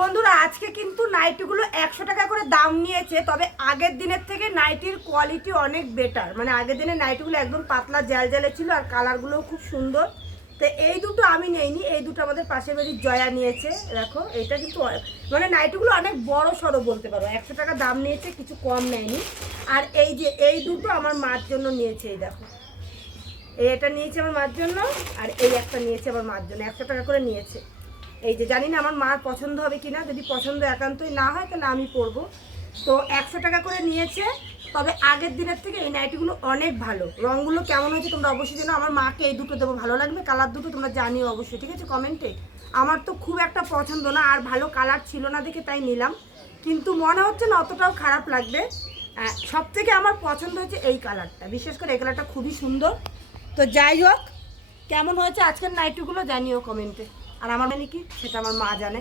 বন্ধুরা আজকে কিন্তু নাইটিগুলো 100 টাকা করে দাম নিয়েছে। তবে আগের দিনের থেকে নাইটির কোয়ালিটি অনেক বেটার। মানে আগের দিনের নাইটিগুলো একদম পাতলা জ্যালজ্যালে ছিল আর কালারগুলোও খুব সুন্দর। তো এই দুটো আমি নেইনি, এই দুটো আমাদের পাশের বাড়ির জয়া নিয়েছে। দেখো এটা কিন্তু মানে নাইটিগুলো অনেক বড় সড়ো বলতে পারো। 100 টাকা দাম নিয়েছে, কিছু কম নেয়নি। আর এই যে এই দুটো আমার মার জন্য নিয়েছে। এই দেখো এটা নিয়েছে আমার মার জন্য, আর এই একটা নিয়েছে আমার মার জন্য। 100 টাকা করে নিয়েছে। এই যে জানি না আমার মার পছন্দ হবে কিনা, যদি পছন্দ একান্তই না হয় তাহলে আমি পরবো। তো 100 টাকা করে নিয়েছে। তবে আগের দিনের থেকে এই নাইটিগুলো অনেক ভালো। রঙগুলো কেমন হয়েছে তোমরা অবশ্যই জানো। আমার মাকে এই দুটো দেবো, ভালো লাগবে কালার দুটো তোমরা জানিও অবশ্যই, ঠিক আছে, কমেন্টে। আমার তো খুব একটা পছন্দ না, আর ভালো কালার ছিল না দেখে তাই নিলাম, কিন্তু মনে হচ্ছে না অতটাও খারাপ লাগবে। সব থেকে আমার পছন্দ হয়েছে এই কালারটা, বিশেষ করে এই কালারটা খুবই সুন্দর। তো যাই হোক, কেমন হয়েছে আজকের নাইটিগুলো জানিও কমেন্টে। আর আমার মানে কি সেটা আমার মা জানে।